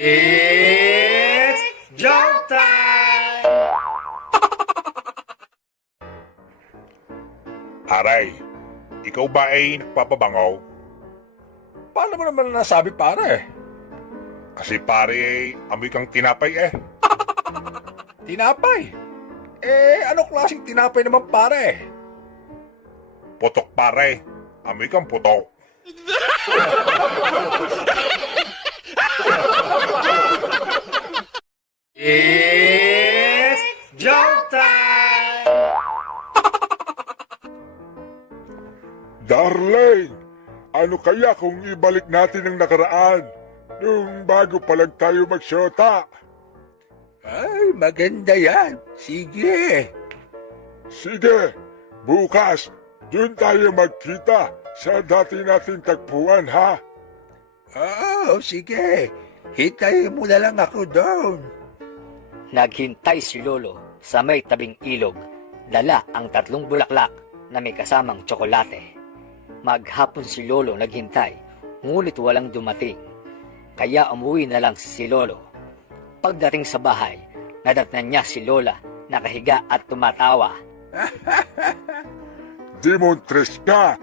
It's joke time! Aray, ikaw ba ay nagpapabangaw? Paano mo naman nasabi, pare? Kasi pare, amoy kang tinapay eh. Tinapay? Ano klaseng tinapay naman, pare? Putok pare, amoy kang putok. It's joke time! Darling, ano kaya kung ibalik natin ang nakaraan? Nung bago pa lang tayo magsyota. Ay, maganda yan. Sige. Sige, bukas, dun tayo magkita sa dati nating tagpuan ha. Sige. Hintayin mo na lang ako doon. Naghintay si Lolo sa may tabing ilog, dala ang 3 bulaklak na may kasamang tsokolate. Maghapon si Lolo naghintay, ngunit walang dumating. Kaya umuwi na lang si Lolo. Pagdating sa bahay, nadatnan niya si Lola nakahiga at tumatawa. Demontres ka,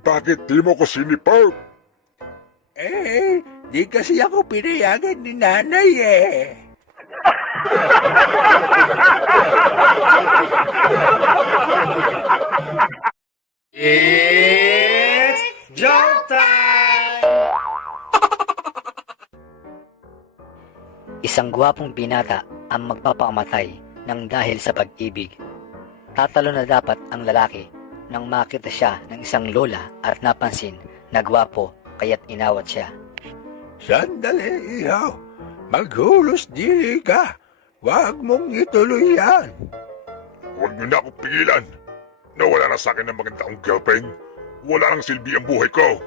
bakit di mo ko sinipot? Di kasi ako pinayagan ni nanay eh. It's joke time! Isang gwapong binata ang magpapamatay ng dahil sa pag-ibig. Tatalo na dapat ang lalaki nang makita siya ng isang lola at napansin na gwapo kaya't inawat siya. Sandali, ihaw. Maghulos dili ka. Huwag mong ituloy yan. Huwag niyo na akong pigilan. Nawala na sa akin ng maganda kong girlfriend. Wala nang silbi ang buhay ko.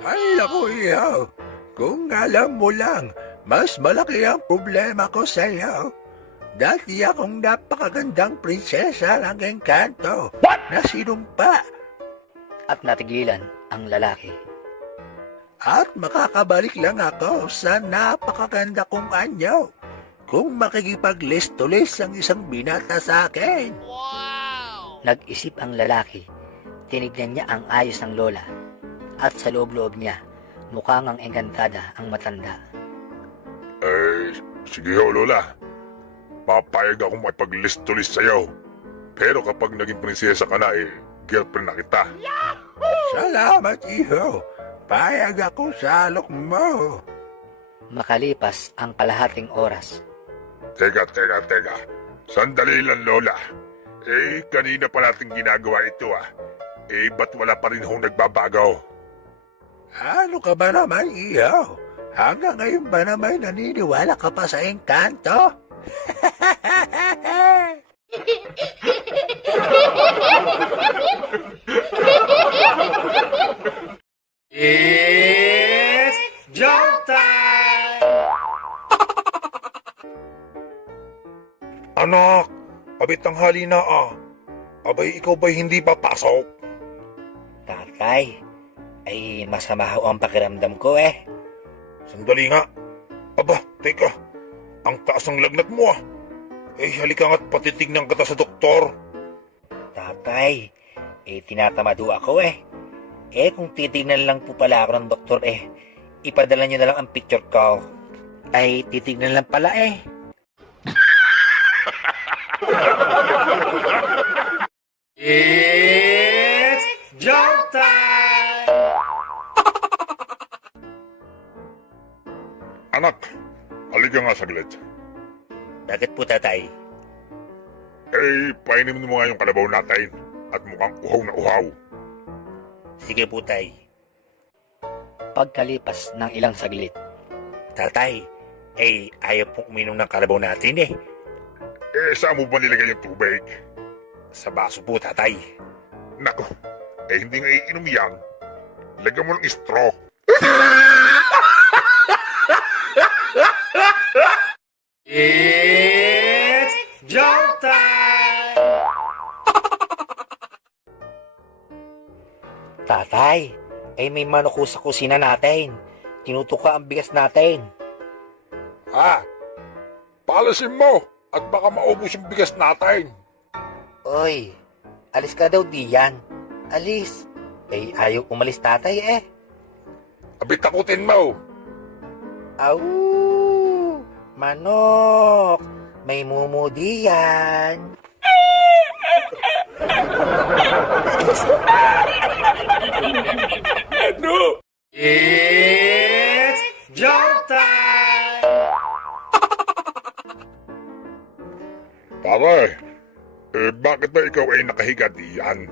Ay, naku, ihaw. Kung alam mo lang, mas malaki ang problema ko sa iyo. Dati akong napakagandang prinsesa ng engkanto na sinumpa At natigilan ang lalaki. at makakabalik lang ako sa napakaganda kong anyo kung makikipag-listo-list ang isang binata sa akin. Nag-isip ang lalaki. Tinignan niya ang ayos ng lola. At sa loob-loob niya, mukhang ang engkantada ang matanda. Sige ho, Lola. Papayag akong makipag-list-to-list sa'yo. Pero kapag naging prinsesa ka na, girlfriend na kita. Salamat, iho. Payag ako sa alok mo. Makalipas ang kalahating oras, Teka. Sandali lang, Lola. Kanina pa natin ginagawa ito ba't wala pa rin hong nagbabago? Ano ka ba naman, iho? Hanggang ngayon ba naman naniniwala ka pa sa engkanto? It's joke time! Anak, abit tanghali na Abay, ikaw ba'y hindi papasok? tatay, ay masama ho ang pakiramdam ko Sandali nga. Aba, teka. Ang taas ng lagnat mo halika nga't patitignan kita sa doktor. Tatay, tinatamado ako kung titignan lang po pala ako ng doktor ipadala niyo na lang ang picture ko. Ay, titignan lang pala It's joke time! Anak, halika nga saglit. Bakit po, tatay? Painumin mo nga yung kalabaw natin at mukhang uhaw na uhaw. Sige po, tay. Pagkalipas ng ilang saglit, tatay, ayaw pong uminom ng kalabaw natin Saan mo ba nilagay yung tubig? Sa baso po, tatay. Nako, hindi nga iinom yan. Lagyan mo ng straw. It's joke time! tatay. Ay may manok ho sa kusina natin. Tinutuka ang bigas natin. Ha? Palasin mo at baka maubos yung bigas natin. Oy, alis ka daw diyan. Alis. Ay ayaw umalis tatay eh. Abi takutin mo. Au! Manok! May mumudi yan. It's joke time! Pare, bakit ba ikaw ay nakahiga diyan?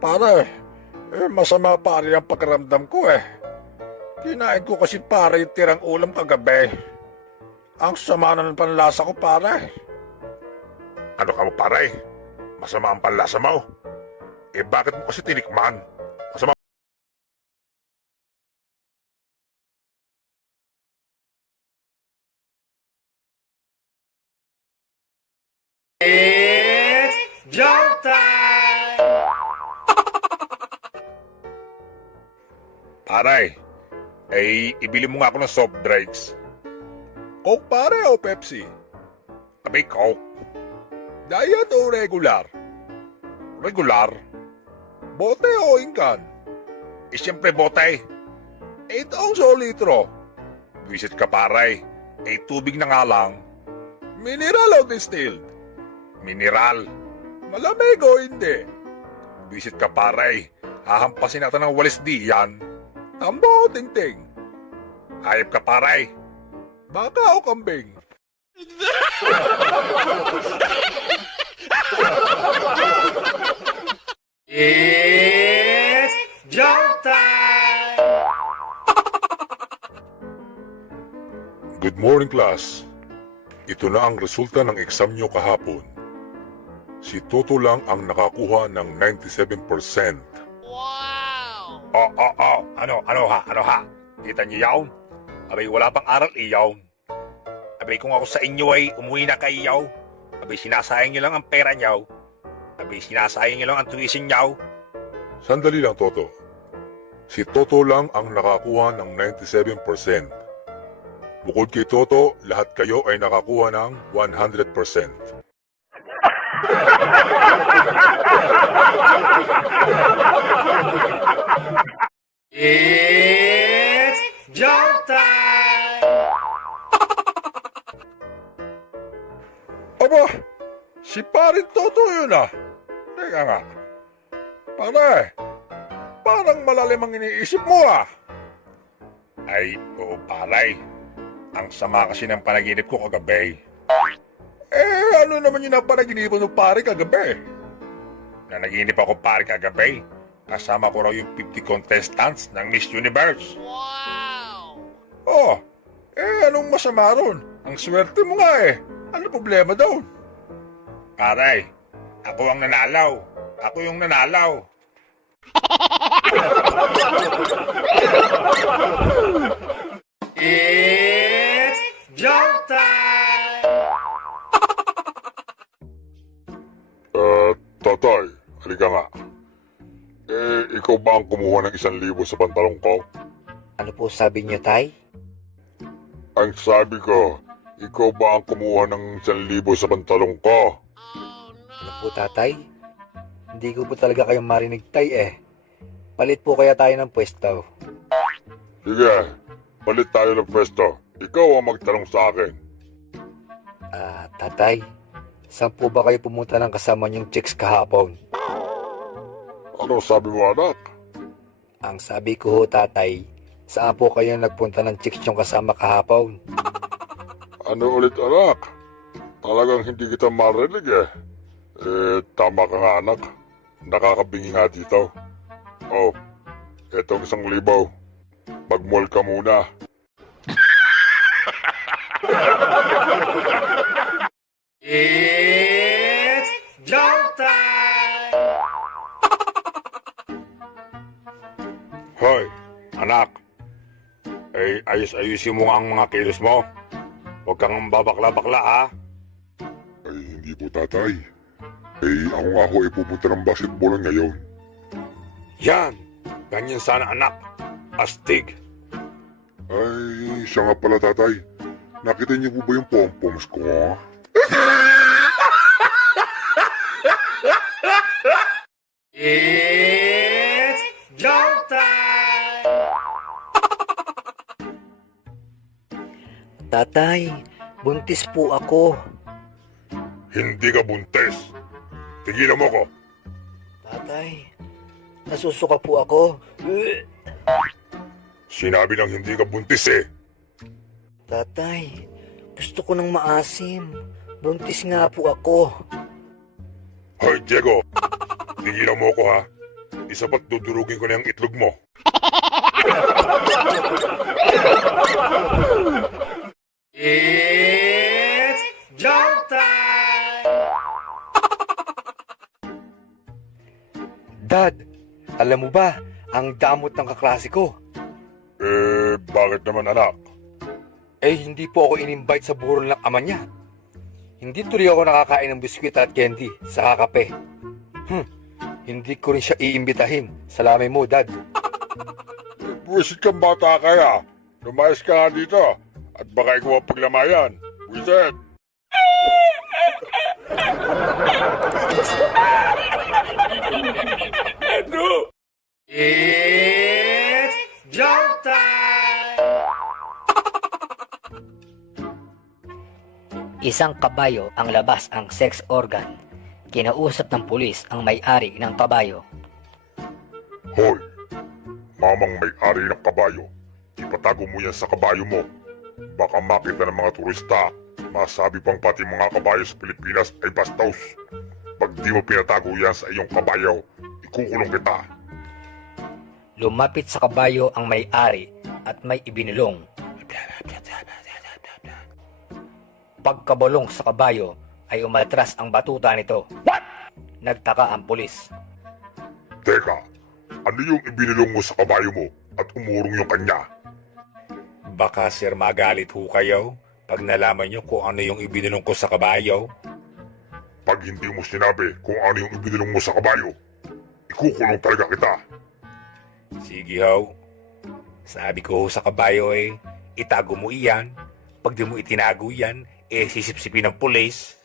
Pare, masama pa rin ang pakiramdam ko eh. Kinain ko kasi pare yung tirang ulam kagabi. Ang sama na ng panlasa ko pare. Ano ka mo pare? Masama ang panlasa mo. Bakit mo kasi tinikman? Masama. It's joke time! Pare, ibili mo nga ako ng soft drinks. Coke pare o Pepsi? Abi, Coke. Diet o regular? Regular. Bote o ingkan? Siyempre bote. 8 ounce o litro? Visit ka pare. Tubig na nga lang. Mineral o distilled? Mineral. Malamig o hindi? Visit ka pare. Hahampasin natin ng walis diyan. Tambo o tingting? Hayop ka pare. Baka o kambing? It's joke time! Good morning class. Ito na ang resulta ng exam nyo kahapon. Si Toto lang ang nakakuha ng 97%. Wow! Ano ha? Kita niyo yaw? Abay, wala pang aral iyaw. Abay, kung ako sa inyo ay umuwi na kayo, abay, sinasayang niyo lang ang pera niyo. Abay, sinasayang niyo lang ang tuition niyo. Sandali lang, Toto. Si Toto lang ang nakakuha ng 97%. Bukod kay Toto, lahat kayo ay nakakuha ng 100%. It's joke time! Aba, si parin Toto yun ah. Teka nga. Pare, parang malalim ang iniisip mo ah. Ay, oo paray. Ang sama kasi ng panaginip ko kagabi. Ano naman yung napanaginipan ng pare kagabi? Nanaginip ako pare kagabi. Kasama ko raw yung 50 contestants ng Miss Universe. Oh, anong masama ron? Ang swerte mo nga eh. Ano problema daw? Paray, ako ang nanalaw. Ako yung nanalaw. It's joke time! Tatay, halika nga. Ikaw ba ang kumuha ng 1,000 sa pantalong ko? Ano po sabi niyo, tay? Ang sabi ko, ikaw ba ang kumuha ng 1,000 sa pantalong ko? Ano po, tatay? Hindi ko po talaga kayong marinig, tay eh. Palit po kaya tayo ng pwesto. Sige, palit tayo ng pwesto. Ikaw ang magtanong sa akin. Tatay, saan po ba kayo pumunta ng kasama niyong chicks kahapon? Ano sabi mo, anak? Ang sabi ko ho, tatay, saan po kayo nagpunta ng chicks niyong kasama kahapon? Ano ulit, anak? Talagang hindi kita marinig eh. Tama ka nga, anak. Nakakabingi nga dito. Oh, etong 1,000. Mag-mall ka muna. It's joke time! Hoy, anak. Ayos-ayusin mo ang mga kilos mo. Huwag kang babakla-bakla, ha? Ay, hindi po, tatay. Ako nga ho ay pupunta ng basketballan ngayon. Yan! Ganyan sana anak. Astig. Ay, siya nga pala tatay. Nakita niyo po ba yung pom-poms ko? It's joke time! Tatay, buntis po ako. Hindi ka buntis. Tigilan mo ko. Tatay, nasusuka po ako. Sinabi ng hindi ka buntis eh. Tatay, gusto ko ng maasim. Buntis nga po ako. Hoy, Diego. Tigilan mo ko ha. Isa pa't dudurugin ko na yung itlog mo. It's joke time! Dad, alam mo ba, ang damot ng kaklase ko. Bakit naman anak? Hindi po ako in-invite sa burol ng ama niya. Hindi tuloy ako nakakain ng biskwit at candy sa kape. Hindi ko rin siya iimbitahin. Salamin mo, Dad. Buwisit kang bata kaya. Lumayas ka nga dito. At baka ikaw ang paglamayan. Buwisit! It's joke time! Isang kabayo ang labas ang sex organ. Kinausap ng pulis ang may-ari ng kabayo. Hoy! Mamang may-ari ng kabayo. Ipatago mo yan sa kabayo mo. Baka makita ng mga turista. Masabi pang pati mga kabayo sa Pilipinas ay bastos. Pag di mo pinatago yan sa iyong kabayo, ikukulong kita. Lumapit sa kabayo ang may-ari at may ibinulong. Pagkabalong sa kabayo ay umatras ang batuta nito. What? Nagtaka ang pulis. Teka, ano yung ibinulong mo sa kabayo mo at umurong yung kanya? Baka sir magalit ho kayo pag nalaman nyo kung ano yung ibinulong ko sa kabayo. Pag hindi mo sinabi kung ano yung ibinulong mo sa kabayo, ikukulong talaga kita. Sige ho. Sabi ko ho sa kabayo itago mo iyan. Pag di mo itinago yan, sisipsipin ng pulis.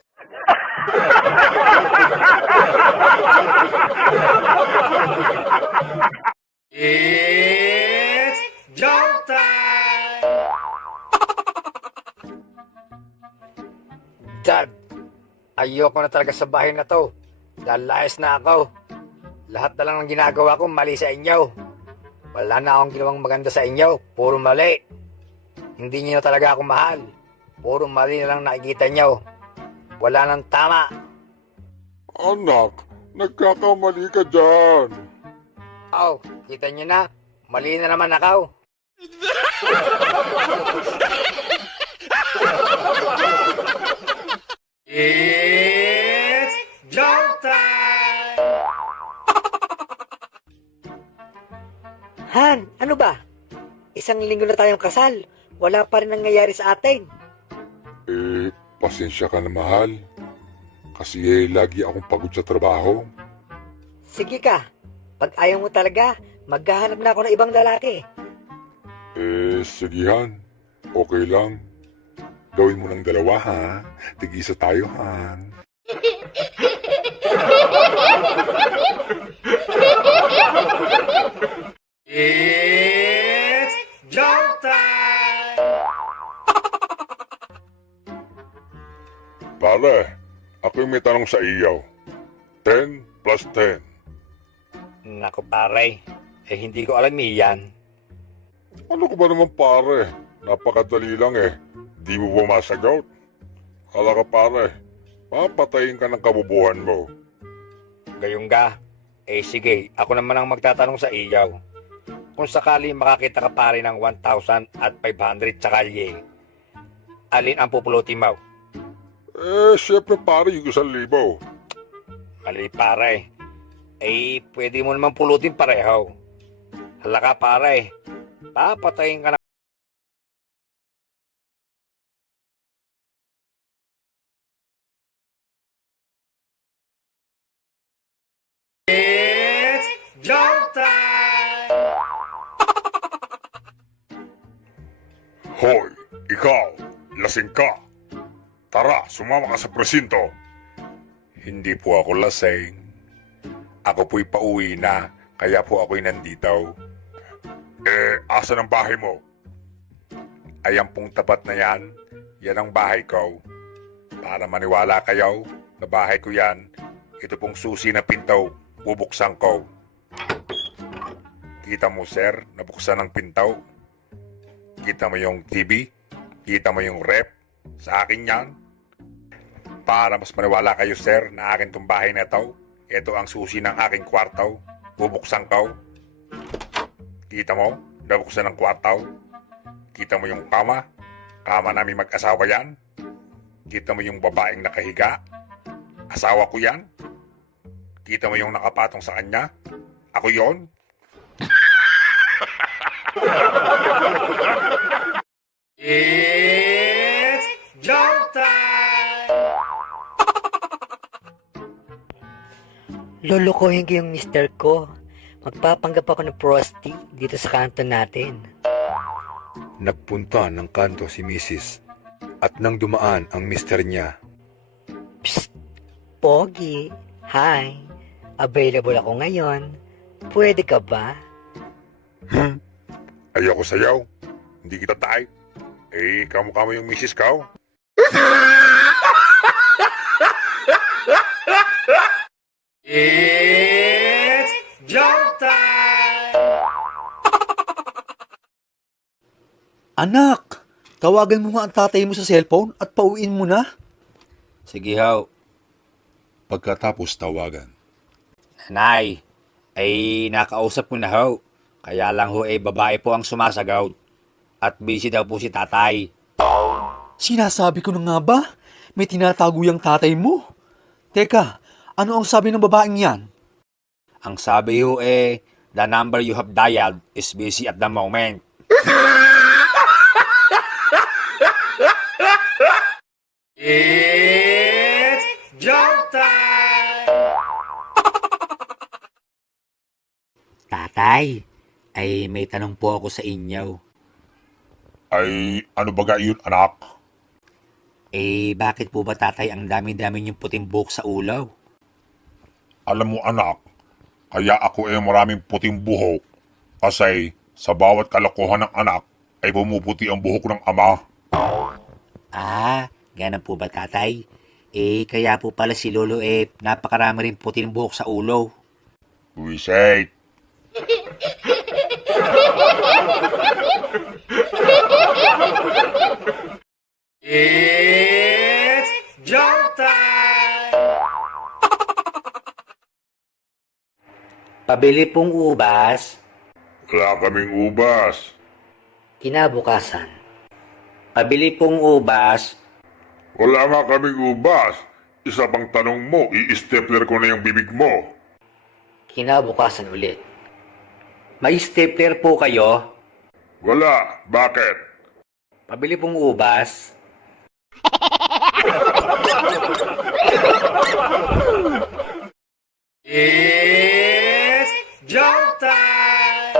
It's joke time! Dad, ayoko na talaga sa bahay na to. Lalayas na ako. Lahat na lang ng ginagawa ko mali sa inyo. Wala na akong ginawang maganda sa inyo. Puro mali. Hindi niyo talaga ako mahal. Puro mali na lang nakikita niyo. Wala nang tama. Anak, nagkakamali ka dyan. Oh, kita niyo na. Mali na naman ako. It's joke time! Han, ano ba? Isang linggo na tayong kasal. Wala pa rin nangyayari sa atin. Pasensya ka na mahal. Kasi lagi akong pagod sa trabaho. Sige ka. Pag ayaw mo talaga, maghahanap na ako ng ibang lalaki. Sige Han. Okay lang. Gawin mo ng dalawa ha. Tig-isa tayo Han. It's joke time! Pare, ako yung may tanong sa iyo. 10 plus 10. Naku pare, hindi ko alam yan. Ano ko ba naman pare? Napakadali lang Di mo ba masagot? Kala ka pare, papatayin ka ng kabubuhan mo. Gayong ga, sige, ako naman ang magtatanong sa iyo. Kung sakali makakita ka pare ng 1,000 at 500 sa kalye, alin ang pupulutin mo? Syempre pare yung 1,000. Mali pare. Pwede mo naman pulutin pareho. Hala ka pare, papatayin ka na. It's joke time! Hoy, ikaw, lasing ka. Tara, sumama ka sa presinto. Hindi po ako lasing. Ako po'y pauwi na, kaya po ako'y nandito. Asan ang bahay mo? Ayan pong tapat na yan. Yan ang bahay ko. Para maniwala kayo, na bahay ko yan. Ito pong susi na pinto, bubuksan ko. Kita mo, sir, nabuksan ang pinto. Kita mo yung TV? Kita mo yung rep? Sa akin yan. Para mas maniwala kayo, sir, na akin tong bahay na ito. Ito ang susi ng aking kwarto. Bubuksan ko. Kita mo? Nabuksan ang kwarto. Kita mo yung kama? Kama namin mag-asawa yan. Kita mo yung babaeng nakahiga? Asawa ko yan. Kita mo yung nakapatong sa kanya? Ako yon. It's joke time! Lulukuhin ko yung mister ko. Magpapanggap ako ng prosty dito sa kanto natin. Nagpunta ng kanto si Mrs. at nang dumaan ang mister niya. Psst! Pogi! Hi! Available ako ngayon. Pwede ka ba? Ayoko sayaw. Hindi kita type. Kamukha mo yung misis ko. It's joke time! Anak, tawagan mo nga ang tatay mo sa cellphone at pauwiin mo na. Sige ho. Pagkatapos tawagan. Nanay, nakausap ko na ho. Kaya lang ho babae po ang sumasagot. At busy daw po si tatay. Sinasabi ko na nga ba? May tinatago yung tatay mo. Teka, ano ang sabi ng babaeng yan? Ang sabi ho the number you have dialed is busy at the moment. It's joke time! Tatay, may tanong po ako sa inyo. Ano ba yun, anak? Bakit po ba tatay ang dami-dami niyong puting buhok sa ulaw? Alam mo, anak, kaya ako maraming puting buhok. Kasi sa bawat kalokohan ng anak ay bumuputi ang buhok ng ama. Ganun po ba tatay? Kaya po pala si Lolo napakarami rin puting buhok sa ulo. Wiset. It's joke time! Pabili pong ubas. Wala kaming ubas. Kinabukasan. Pabili pong ubas. Wala nga kaming ubas. Isa pang tanong mo, i-stapler ko na yung bibig mo. Kinabukasan ulit. May stapler po kayo? Wala. Bakit? Pabili pong ubas. It's joke time!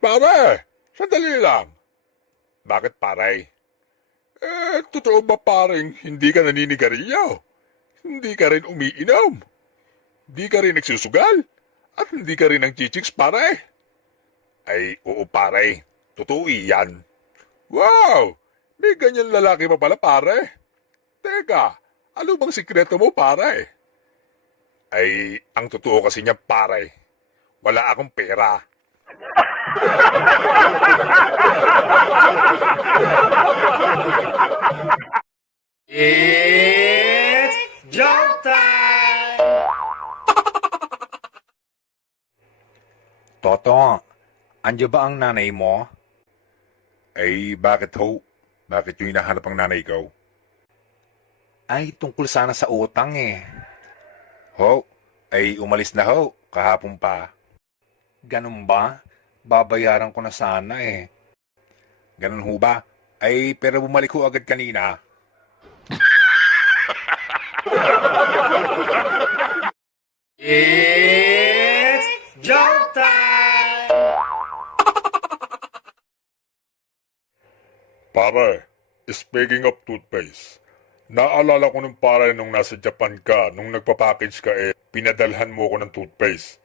Pare! Sandali lang. Bakit pare? Totoo ba paring hindi ka naninigarilyo? Hindi ka rin umiinom? Hindi ka rin nagsusugal? At hindi ka rin ng chichiks pare? Oo pare. Totoo yan. Wow! May ganyan lalaki pa pala pare. Teka, ano bang sikreto mo pare? Ang totoo kasi niya pare. Wala akong pera. It's joke time! Toto, andiyo ba ang nanay mo? Bakit ho? Bakit yung hinahanap ang nanay ko? Tungkol sana sa utang Ho? Umalis na ho. Kahapon pa. Ganun ba? Babayaran ko na sana Ganun ho ba? Pero bumalik ho agad kanina. It's joke time! Pare, speaking of toothpaste, naalala ko nung pare nung nasa Japan ka, nung nagpapackage ka pinadalhan mo ko ng toothpaste.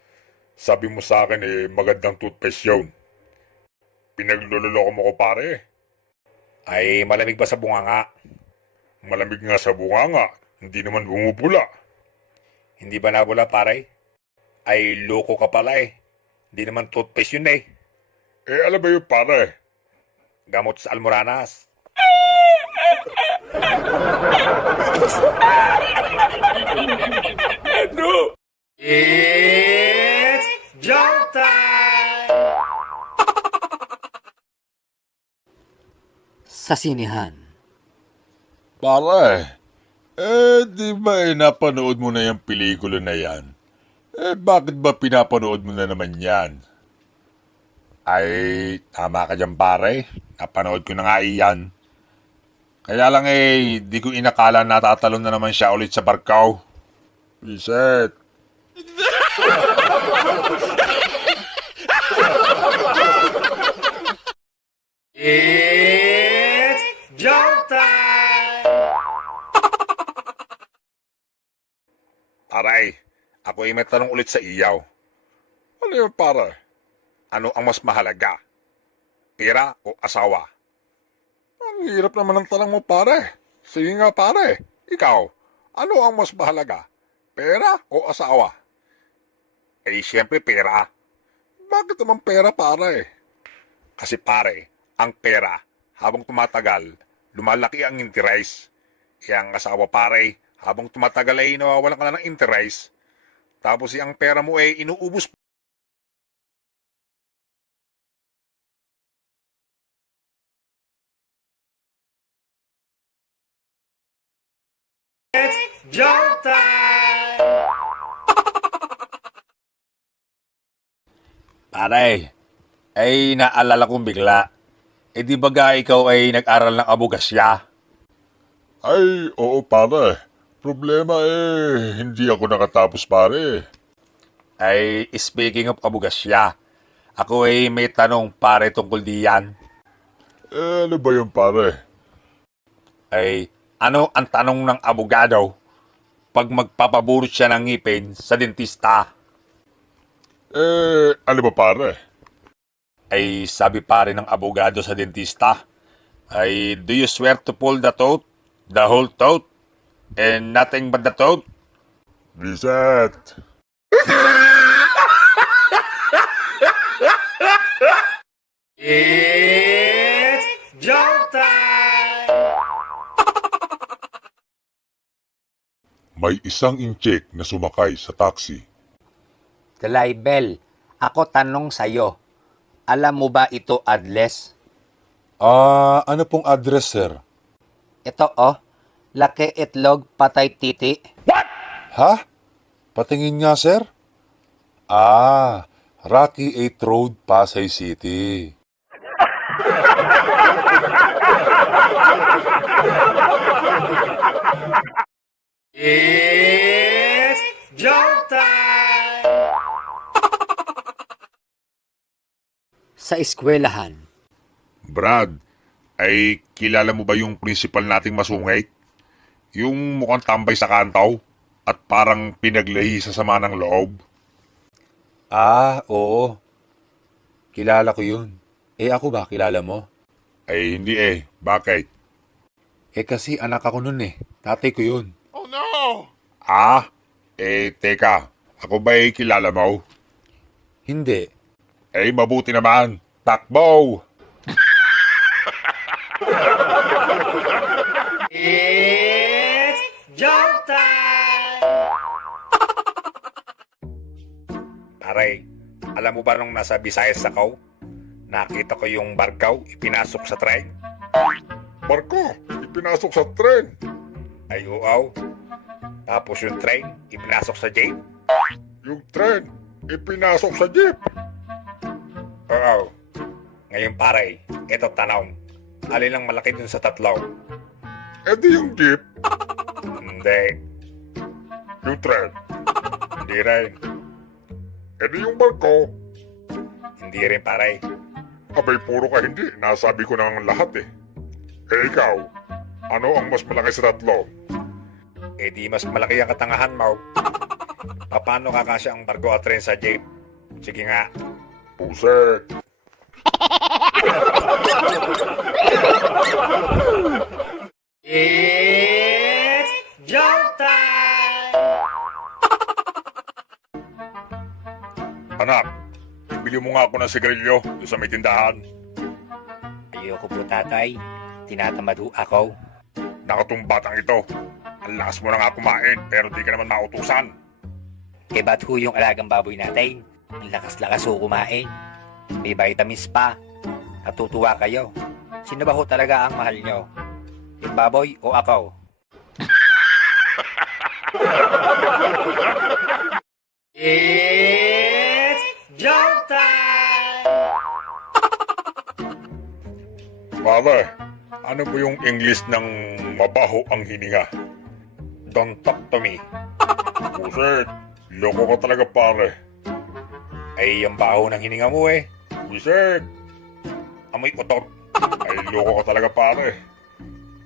Sabi mo sa akin magandang toothpaste yun. Pinagluloloko mo ko pare. Ay, malamig ba sa bunganga? Malamig nga sa bunganga, hindi naman bumubula. Hindi ba nabula, pare? Ay, loko ka pala Hindi naman toothpaste yun Alam ba yun pare? Gamot sa almoranas. It's joke time! Sa sinihan, Pare, di ba napanood mo na yung pelikula na yan? Bakit ba pinapanood mo na naman yan? Ay, tama ka dyan pare. Napanood ko na nga iyan. Kaya lang di ko inakala natatalon na naman siya ulit sa barkaw. Reset. It's joke time! Aray, ako may tanong ulit sa iyaw. Ano yun pare? Ano ang mas mahalaga? Pera o asawa? Ang hirap naman ng tanong mo pare. Sige nga pare, ikaw, ano ang mas mahalaga? Pera o asawa? Siyempre pera. Bakit naman pera pare? Kasi pare, ang pera, habang tumatagal, lumalaki ang interest. Ang asawa pare, habang tumatagal nawawalan ka na ng interest. Tapos ang pera mo inuubos. It's joke time! Pare, naalala kong bigla. Di ba ikaw nag-aral ng abogasya? Ay, oo pare. Problema hindi ako nakatapos pare. Speaking of abogasya, ako may tanong pare tungkol diyan. Ano ba yun pare? Ano ang tanong ng abogado pag magpapaburot siya ng ngipin sa dentista? Ano ba pare? Sabi pare ng abogado sa dentista, do you swear to pull the tooth, the whole tooth, and nothing but the tooth? Reset. It's joke time! May isang incheck na sumakay sa taxi. Bell, ako tanong sa'yo, alam mo ba ito address? Ano pong address, sir? Ito laki itlog patay titi. Ha? Patingin nga, sir? Rocky 8 Road, Pasay City. It's joke time! sa eskwelahan, Brad, kilala mo ba yung principal nating masungay? Yung mukhang tambay sa kantaw at parang pinaglahi sa sama ng loob. Oo. Kilala ko yun. Ako ba, kilala mo? Hindi Bakit? Kasi anak ako nun Tatay ko yun. Teka. Ako ba kilala mo? Hindi. Mabuti naman. Takbo! It's joke time! Pare, alam mo ba nung nasa Visayas ako? Nakita ko yung barkaw ipinasok sa tren. Barko, ipinasok sa tren. Ay, uaw. Tapos yung train, ipinasok sa jeep. Yung tren, ipinasok sa jeep. Oo. Ngayon pare, eto tanong. Alin ang malaki dun sa tatlo? Di yung jeep, Hindi. yung tren. Hindi rin. Di yung barko. Hindi rin pare. Abay, puro ka hindi. Nasabi ko na ang lahat Eh ikaw, ano ang mas malaki sa tatlo? Eh di mas malaki ang katangahan mo. Paano kakasya ang barko at tren sa jeep? Sige nga. Puset! It's joke time! Anak, ibili mo nga ako ng sigarilyo doon sa may tindahan. Ayoko po tatay. Tinatamad ho ako. Nakatong batang ito. Ang lakas mo na nga kumain pero di ka naman mautusan. Eh ba't ho yung alagang baboy natin? Ang lakas-lakas ho kumain. May vitamins pa. Natutuwa kayo. Sino ba ho talaga ang mahal nyo? Yung baboy o ako? It's joke time! Pare, ano po yung English ng mabaho ang hininga? Don't talk to me. Puset, loko ka talaga pare. Ay, ang baho ng hininga mo eh. Puset, Amoy utot. ay loko ka talaga pare.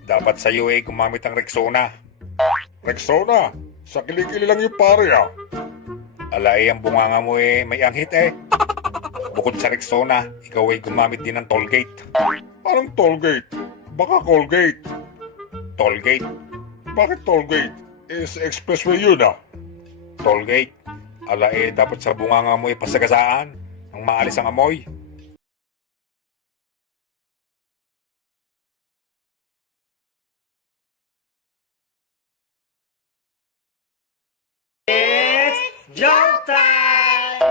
Dapat sa'yo eh gumamit ang Rexona. Rexona, sa kilikili lang yung pare ah. Alay, ang bunganga mo eh may anghit eh. Bukod sa Rexona, ikaw ay gumamit din ng Tollgate. Anong tollgate? Baka Colgate. Tollgate? Bakit tollgate? Eh sa expressway yun ah. Tollgate? Ala eh, dapat sa bunganga mo ay pasagasaan nang maalis ang amoy. It's joke time!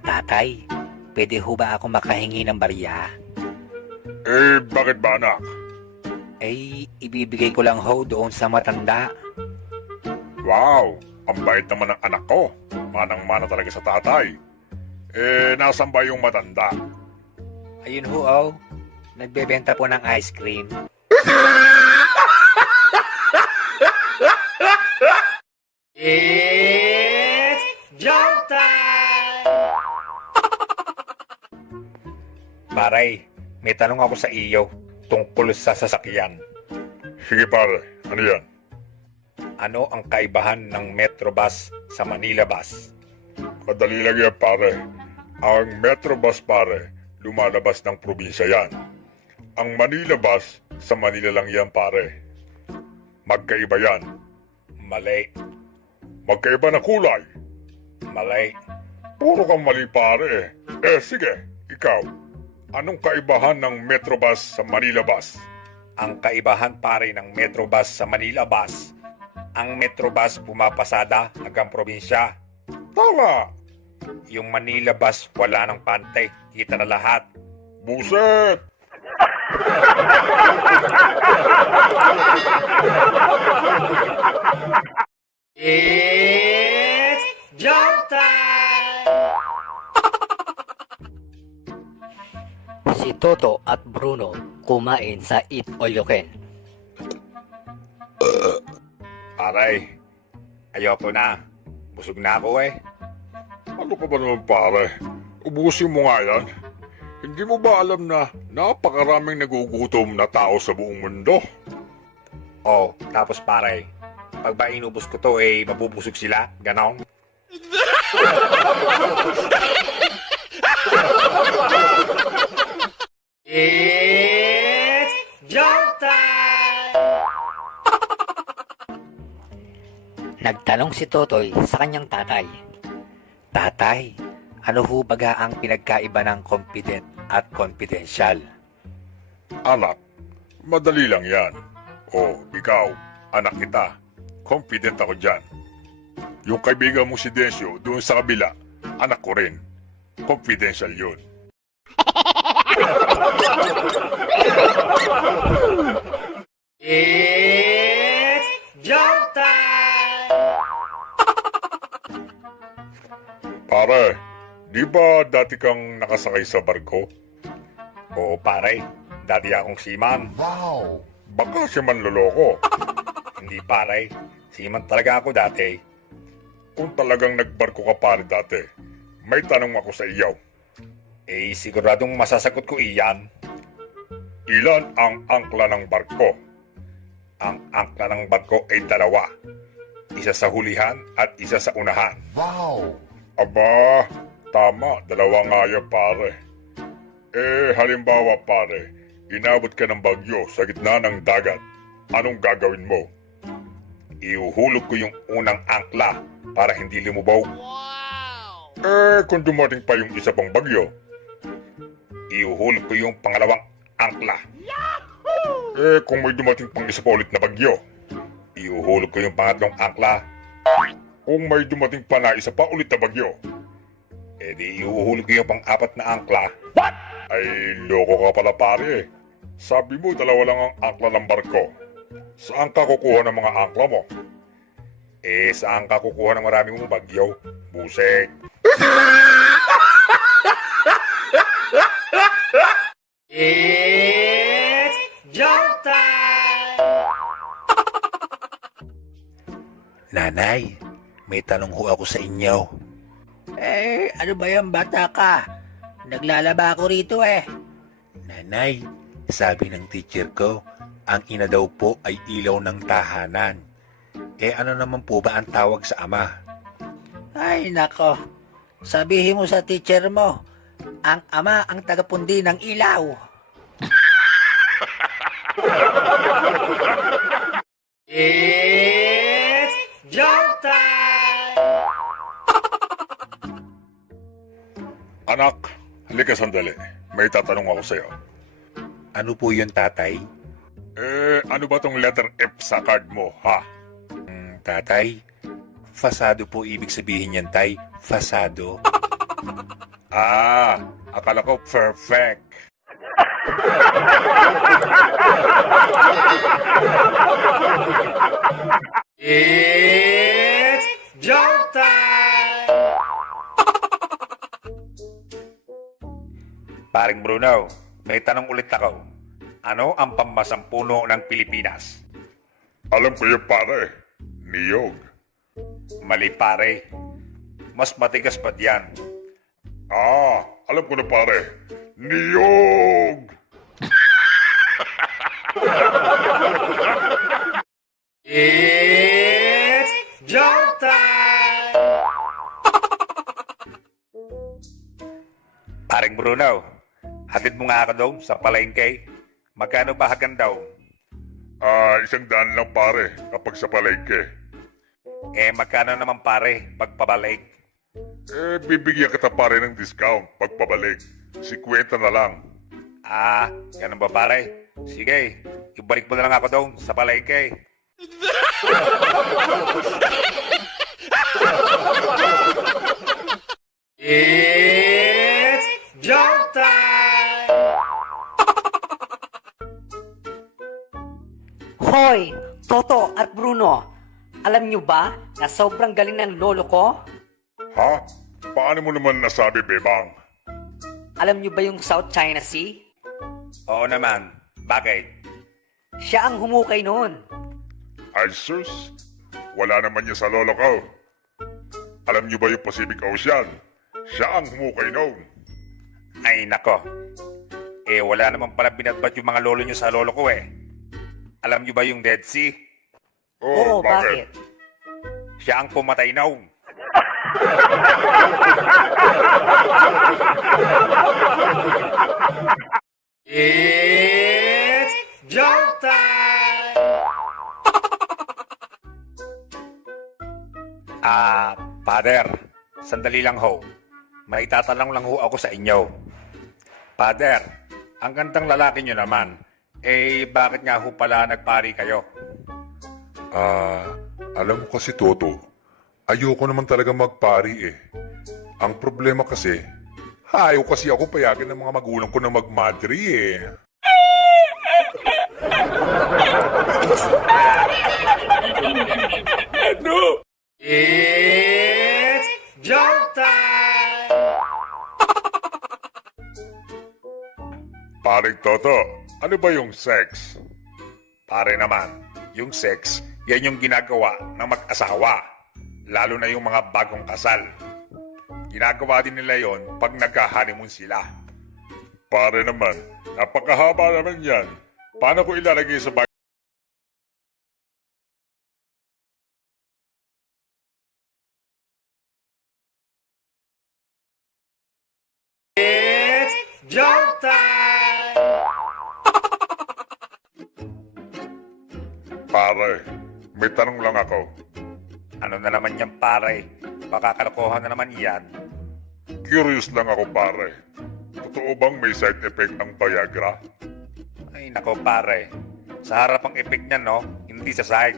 Tatay, pwede ho ba ako makahingi ng barya? Eh bakit ba anak? Eh, ibibigay ko lang ho doon sa matanda. Wow, ang bait naman ng anak ko. Manang-mana talaga sa tatay. Eh, nasan ba yung matanda? Ayun ho, oh. Nagbebenta po ng ice cream. It's joke time! Maray, may tanong ako sa iyo tungkol sa sasakyan. Sige pare, ano yan? Ano ang kaibahan ng Metrobus sa Manila Bus? Madali lang yan pare. Ang Metrobus pare, lumalabas ng probinsya yan. Ang Manila Bus, sa Manila lang yan pare. Magkaiba yan. Mali, Magkaiba na kulay. mali. Puro kang mali pare. Eh sige, ikaw. Anong kaibahan ng Metrobus sa Manila Bus? Ang kaibahan pare ng Metrobus sa Manila Bus, ang Metrobus pumapasada hanggang probinsya. Tama! Yung Manila Bus wala ng pante, kita na lahat. Buset! It's joke time! Si Toto at Bruno kumain sa Eat All You Can. Aray, ayoko na. Busog na ako eh. Ano ka ba naman pare? Ubusin mo nga yan. Hindi mo ba alam na napakaraming nagugutom na tao sa buong mundo? Oh, tapos pare, pag ba inubos ko to eh, mabubusog sila? Ganon? It's joke time! Nagtanong si Totoy sa kanyang tatay. Tatay, ano ho baga ang pinagkaiba ng confident at confidential? Anak, madali lang yan. O, ikaw, anak kita. Confident ako dyan. Yung kaibigan mo si Densyo doon sa kabila, anak ko rin. Confidential yun. It's joke time! Pare, di ba dati kang nakasakay sa barko? Oo pare, dati akong seaman. Baka siya man loloko. Hindi pare, seaman talaga ako dati. Kung talagang nagbarko ka pare dati, may tanong ako sa iyo. Eh siguradong masasagot ko iyan. Ilan ang angkla ng barko? Ang angkla ng barko ay 2. Isa sa hulihan at isa sa unahan. Wow! Aba, tama. 2 nga yan, pare. Halimbawa, pare, inabot ka ng bagyo sa gitna ng dagat. Anong gagawin mo? Iuhulog ko yung unang angkla para hindi lumubog. Kung dumating pa yung isa pang bagyo, iuhulog ko yung pangalawang angkla. Kung may dumating pang isa pa ulit na bagyo, iuhulog ko yung pangatlong angkla. Kung may dumating pa na isa pa ulit na bagyo, di iuhulog ko yung pang-4 na angkla. What? Ay, loko ka pala, pare. Sabi mo 2 lang ang angkla ng barko. Saan ka kukuha ng mga angkla mo? Saan ka kukuha ng marami mong bagyo? Busek. It's joke time! Nanay, may tanong ho ako sa inyo. Ano ba yan, bata ka? Naglalaba ako rito Nanay, sabi ng teacher ko, ang ina daw po ay ilaw ng tahanan. Ano naman po ba ang tawag sa ama? Ay, nako. Sabihin mo sa teacher mo, ang ama ang tagapundi ng ilaw. It's joke time! Anak, halika sandali. May tatanong ako sa'yo. Ano po yun, tatay? Ano ba tong letter F sa card mo, ha? Tatay, fasado po ibig sabihin yan, tay. Fasado. Akala ko perfect. It's joke time! Paring Bruno, may tanong ulit ako. Ano ang pammasang puno ng Pilipinas? Alam ko yun, pare. Niyog. Mali, pare. Mas matigas pa diyan. Alam ko na, pare. Niyog! It's joke time! Paring Bruno, hatid mo nga ako doon sa palengke. Magkano ba hagan daw? 100 lang, pare, kapag sa palengke. Magkano naman pare pagpabalik? Bibigyan kita, pare, ng discount pagpabalik. 50 na lang. Ganun ba pare? Sige, ibalik mo na lang ako doon sa palengke. It's joke time! Hoy, Toto at Bruno, alam nyo ba na sobrang galing ng lolo ko? Ha? Paano mo naman nasabi, Bebang? Alam nyo ba yung South China Sea? Oo naman. Bakit? Siya ang humukay noon. Ay, sus. Wala naman niya sa lolo ko. Alam niyo ba yung Pacific Ocean? Siya ang humukay noon. Ay nako. Wala naman pala binatbat yung mga lolo nyo sa lolo ko Alam nyo ba yung Dead Sea? Oo, bakit? Siya ang pumatay noon. It's joke time! Father, sandali lang ho. May itatanong lang ho ako sa inyo. Father, ang gandang lalaki nyo naman, bakit nga ho pala nagpari kayo? Alam mo kasi, Toto, ayoko naman talaga magpari Ang problema kasi, ayaw kasi ako payagan ng mga magulang ko na magmadri It's joke time! Paring Toto, ano ba yung sex? Pare naman, yung sex, yan yung ginagawa ng mag-asawa. Lalo na yung mga bagong kasal. Ginagawa din nila yon pag nagka-honeymoon sila. Pare naman, napakahaba naman yan. Paano ko ilalagay sa bag? It's joke time! Pare, may tanong lang ako. Ano na naman yan, pare? Baka kalokohan na naman yan. Curious lang ako, pare. Totoo bang may side effect ang Viagra? Ay, nako, pare. Sa harap ang effect niyan, no? Hindi sa side.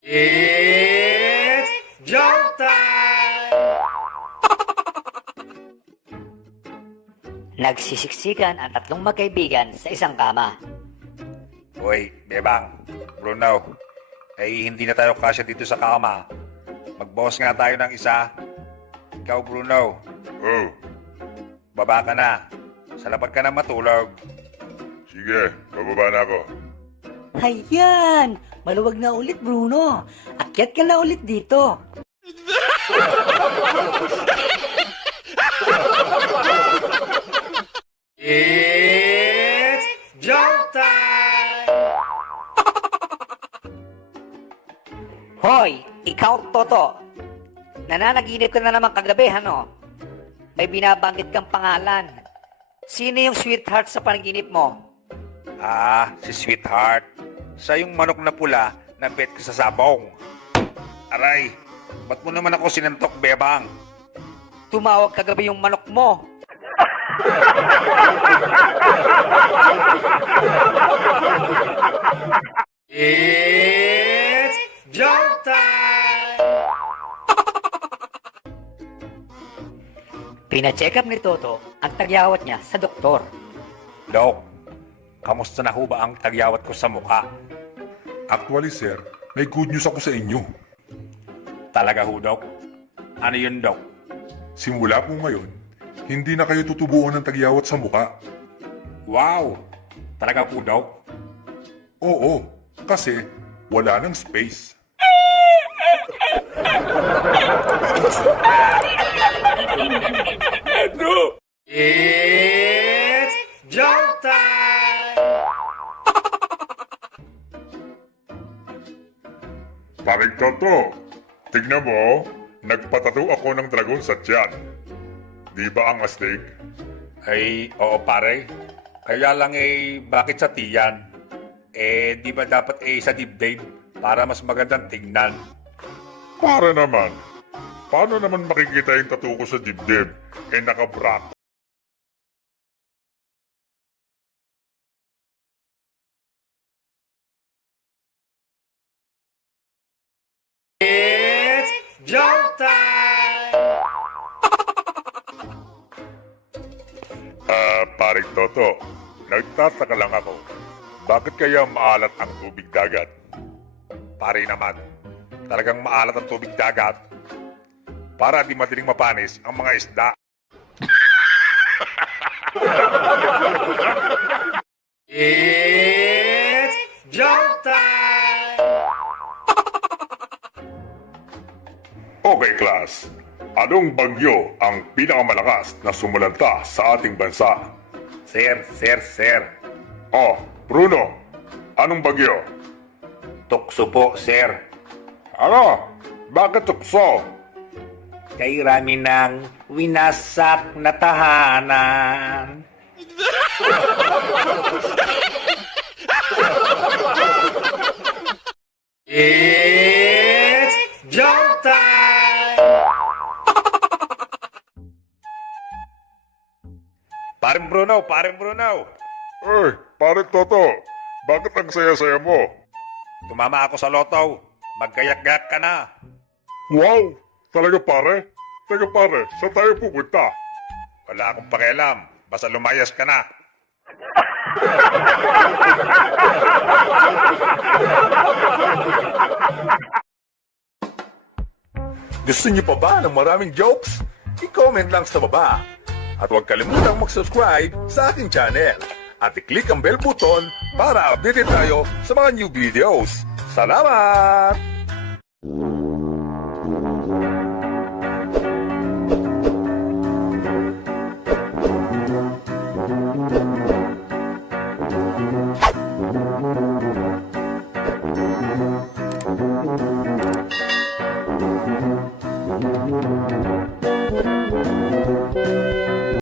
It's joke time! Nagsisiksikan ang tatlong magkaibigan sa isang kama. Hoy, Bebang, Bruno, ay hindi na tayo kasya dito sa kama. Magbawas nga tayo ng isa. Ikaw, Bruno, Oh, baba ka na. Sa lapag ka na matulog. sige, bababa na ako. Ayan! Maluwag na ulit, Bruno. Akyat ka na ulit dito. It's joke time! Hoy, ikaw, Toto. Nananaginip ka na naman kagabi, ano? May binabanggit kang pangalan. Sino yung sweetheart sa panaginip mo? Ah, si Sweetheart. Siya yung manok na pula na bet ko sa sabong. Aray, ba't mo naman ako sinantok, Bebang? Tumawag kagabi yung manok mo. It's joke time! Pina-check up ni Toto ang tagyawat niya sa doktor. Dok, kamusta na ho ba ang tagyawat ko sa muka? Actually, sir, may good news ako sa inyo. Talaga ho, Dok? Ano yun, Dok? Simula po ngayon, hindi na kayo tutubuan ng tagyawat sa muka. Wow! Talaga po, Dok? Oo, kasi wala ng space. It's joke time! Paring Toto, tignan mo, nagpatato ako ng dragon sa tiyan. Di ba ang astig? Ay, oo, pare. Kaya lang bakit sa tiyan? Di ba dapat sa dibdib para mas magandang tingnan? Para naman. Paano naman makikita yung tattoo ko sa dibdib? Nakabrak. It's joke time! Paring Toto, nagtataka lang ako. Bakit kaya maalat ang tubig dagat? Pare naman, talagang maalat ang tubig dagat para di madaling mapanis ang mga isda. It's joke time! Okay, class. Anong bagyo ang pinakamalakas na sumalanta sa ating bansa? Sir. Oh, Bruno, anong bagyo? Tukso po, sir. Ano? Bakit tukso? Kay rami ng winasak na tahanan. It's joke time! Paring Bruno. Ay, paring Toto, bakit ang saya-saya mo? Tumama ako sa loto. Magkayak-gayak ka na. Wow! Talaga pare? Teka pare, saan tayo pupunta? Wala akong pakialam. Basta lumayas ka na. Gusto niyo pa ba ng maraming jokes? I-comment lang sa baba. At huwag kalimutang mag-subscribe sa ating channel. At i-click ang bell button para updated tayo sa mga new videos. Salamat!